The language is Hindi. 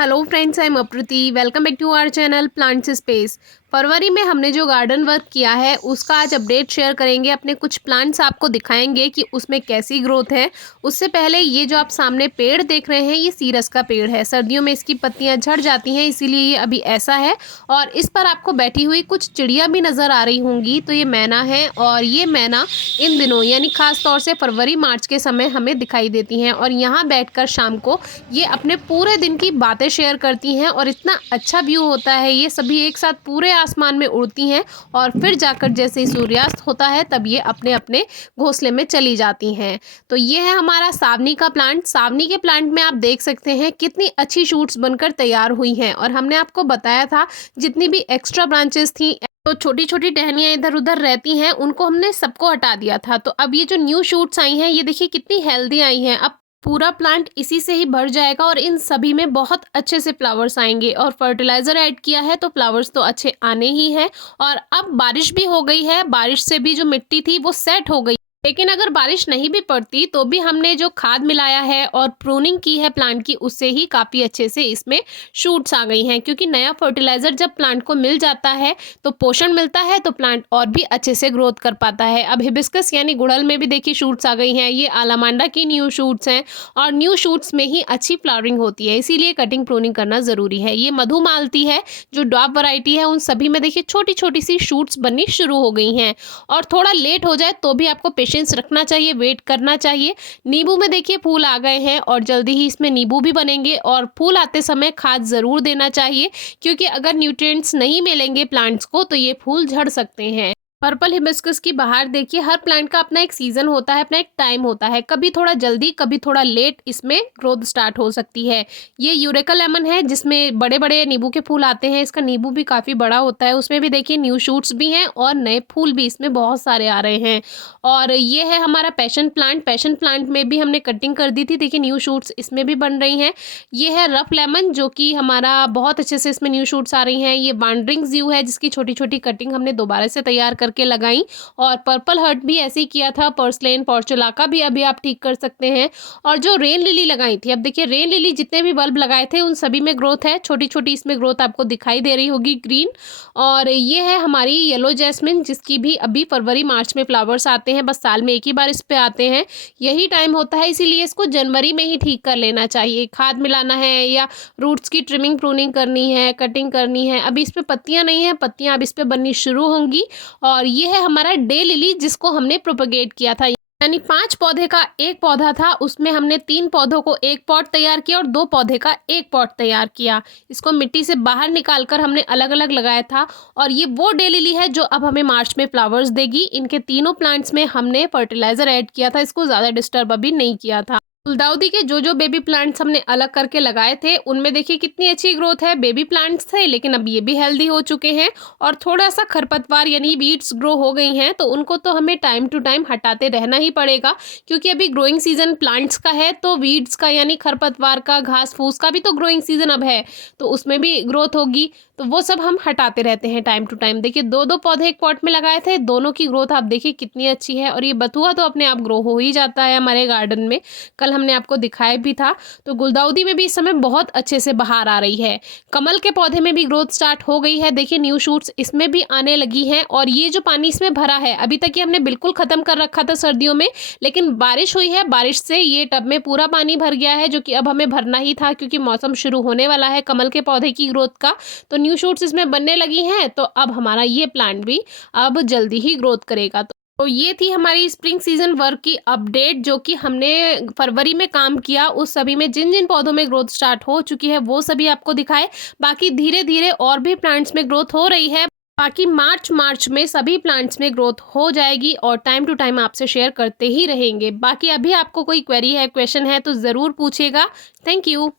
Hello friends, I am Aprati. Welcome back to our channel plants space. फरवरी में हमने जो गार्डन वर्क किया है उसका आज अपडेट शेयर करेंगे। अपने कुछ प्लांट्स आपको दिखाएंगे कि उसमें कैसी ग्रोथ है। उससे पहले ये जो आप सामने पेड़ देख रहे हैं ये सीरस का पेड़ है। सर्दियों में इसकी पत्तियां झड़ जाती हैं, इसीलिए ये अभी ऐसा है। और इस पर आपको बैठी हुई कुछ चिड़िया भी नज़र आ रही होंगी, तो ये मैना है। और ये मैना इन दिनों यानी खास तौर से फरवरी मार्च के समय हमें दिखाई देती हैं और यहाँ बैठकर शाम को ये अपने पूरे दिन की बातें शेयर करती हैं। और इतना अच्छा व्यू होता है, ये सभी एक साथ पूरे आसमान में उड़ती हैं और फिर जाकर जैसे ही सूर्यास्त होता है तब ये अपने अपने घोंसले में चली जाती हैं। तो ये है हमारा सावनी का प्लांट। सावनी के प्लांट में आप देख सकते हैं कितनी अच्छी शूट्स बनकर तैयार हुई हैं। और हमने आपको बताया था जितनी भी एक्स्ट्रा ब्रांचेस थी, तो छोटी छोटी टहनियाँ इधर उधर रहती हैं, उनको हमने सबको हटा दिया था। तो अब ये जो न्यू शूट्स आई हैं ये देखिए कितनी हेल्दी आई हैं। अब पूरा प्लांट इसी से ही भर जाएगा और इन सभी में बहुत अच्छे से फ्लावर्स आएंगे। और फर्टिलाइज़र ऐड किया है तो फ्लावर्स तो अच्छे आने ही हैं। और अब बारिश भी हो गई है, बारिश से भी जो मिट्टी थी वो सेट हो गई। लेकिन अगर बारिश नहीं भी पड़ती तो भी हमने जो खाद मिलाया है और प्रूनिंग की है प्लांट की, उससे ही काफ़ी अच्छे से इसमें शूट्स आ गई हैं। क्योंकि नया फर्टिलाइज़र जब प्लांट को मिल जाता है तो पोषण मिलता है, तो प्लांट और भी अच्छे से ग्रोथ कर पाता है। अब हिबिस्कस यानी गुड़हल में भी देखिए शूट्स आ गई हैं। ये आलामांडा की न्यू शूट्स हैं और न्यू शूट्स में ही अच्छी फ्लावरिंग होती है, इसीलिए कटिंग प्रूनिंग करना ज़रूरी है। ये मधुमालती है जो डॉप वैरायटी है, उन सभी में देखिए छोटी छोटी सी शूट्स बननी शुरू हो गई हैं। और थोड़ा लेट हो जाए तो भी आपको पेशेंस रखना चाहिए, वेट करना चाहिए। नींबू में देखिए फूल आ गए हैं और जल्दी ही इसमें नींबू भी बनेंगे। और फूल आते समय खाद ज़रूर देना चाहिए, क्योंकि अगर न्यूट्रिएंट्स नहीं मिलेंगे प्लांट्स को तो ये फूल झड़ सकते हैं। पर्पल हिबिस्कस की बहार देखिए, हर प्लांट का अपना एक सीज़न होता है, अपना एक टाइम होता है। कभी थोड़ा जल्दी, कभी थोड़ा लेट इसमें ग्रोथ स्टार्ट हो सकती है। ये यूरेका लेमन है जिसमें बड़े बड़े नींबू के फूल आते हैं। इसका नींबू भी काफ़ी बड़ा होता है, उसमें भी देखिए न्यू शूट्स भी हैं और नए फूल भी इसमें बहुत सारे आ रहे हैं। और ये है हमारा पैशन प्लांट। पैशन प्लांट में भी हमने कटिंग कर दी थी, देखिए न्यू शूट्स इसमें भी बन रही हैं। ये है रफ लेमन जो कि हमारा बहुत अच्छे से इसमें न्यू शूट्स आ रही हैं। ये वांडरिंग ज़्यू है जिसकी छोटी छोटी कटिंग हमने दोबारा से तैयार के लगाई। और पर्पल हर्ट भी ऐसे ही किया था। पर्सलेन पोर्चुलाका भी अभी आप ठीक कर सकते हैं। और जो रेन लिली लगाई थी, अब देखिए रेन लिली जितने भी बल्ब लगाए थे उन सभी में ग्रोथ है। छोटी छोटी इसमें ग्रोथ आपको दिखाई दे रही होगी ग्रीन। और ये है हमारी येलो जैस्मिन जिसकी भी अभी फरवरी मार्च में फ्लावर्स आते हैं, बस साल में एक ही बार इस पे आते हैं। यही टाइम होता है, इसीलिए इसको जनवरी में ही ठीक कर लेना चाहिए। खाद मिलाना है या रूट्स की ट्रिमिंग प्रूनिंग करनी है, कटिंग करनी है। अभी इस पे पत्तियां नहीं है, पत्तियां अब इस पे बननी शुरू होंगी। और ये है हमारा डे लिली जिसको हमने प्रोपेगेट किया था, यानी 5 पौधे का एक पौधा था, उसमें हमने 3 पौधों को एक पॉट तैयार किया और 2 पौधे का एक पॉट तैयार किया। इसको मिट्टी से बाहर निकालकर हमने अलग अलग लगाया था। और ये वो डे लिली है जो अब हमें मार्च में फ्लावर्स देगी। इनके तीनों प्लांट्स में हमने फर्टिलाइजर ऐड किया था, इसको ज़्यादा डिस्टर्ब अभी नहीं किया था। गुलदाउदी के जो बेबी प्लांट्स हमने अलग करके लगाए थे उनमें देखिए कितनी अच्छी ग्रोथ है। बेबी प्लांट्स थे लेकिन अब ये भी हेल्दी हो चुके हैं। और थोड़ा सा खरपतवार यानी वीड्स ग्रो हो गई हैं, तो उनको तो हमें टाइम टू टाइम हटाते रहना ही पड़ेगा, क्योंकि अभी ग्रोइंग सीजन प्लांट्स का है। तो वीड्स का यानी खरपतवार का, घास फूस का भी तो ग्रोइंग सीजन अब है, तो उसमें भी ग्रोथ होगी। तो वो सब हम हटाते रहते हैं टाइम टू टाइम। देखिए 2-2 पौधे एक पॉट में लगाए थे, दोनों की ग्रोथ आप देखिए कितनी अच्छी है। और ये बथुआ तो अपने आप ग्रो हो ही जाता है हमारे गार्डन में, कल हमने आपको दिखाया भी था। तो गुलदाउदी में भी इस समय बहुत अच्छे से बहार आ रही है। कमल के पौधे में भी ग्रोथ स्टार्ट हो गई है, देखिए न्यू शूट्स इसमें भी आने लगी हैं। और ये जो पानी इसमें भरा है, अभी तक ये हमने बिल्कुल ख़त्म कर रखा था सर्दियों में, लेकिन बारिश हुई है, बारिश से ये टब में पूरा पानी भर गया है, जो कि अब हमें भरना ही था क्योंकि मौसम शुरू होने वाला है कमल के पौधे की ग्रोथ का। तो न्यू शूट्स इसमें बनने लगी हैं, तो अब हमारा ये प्लांट भी अब जल्दी ही ग्रोथ करेगा। तो ये थी हमारी स्प्रिंग सीजन वर्क की अपडेट, जो कि हमने फरवरी में काम किया। उस सभी में जिन जिन पौधों में ग्रोथ स्टार्ट हो चुकी है वो सभी आपको दिखाए। बाकी धीरे धीरे और भी प्लांट्स में ग्रोथ हो रही है। बाकी मार्च में सभी प्लांट्स में ग्रोथ हो जाएगी और टाइम टू टाइम आपसे शेयर करते ही रहेंगे। बाकी अभी आपको कोई क्वेरी है, क्वेश्चन है तो ज़रूर पूछिएगा। Thank you.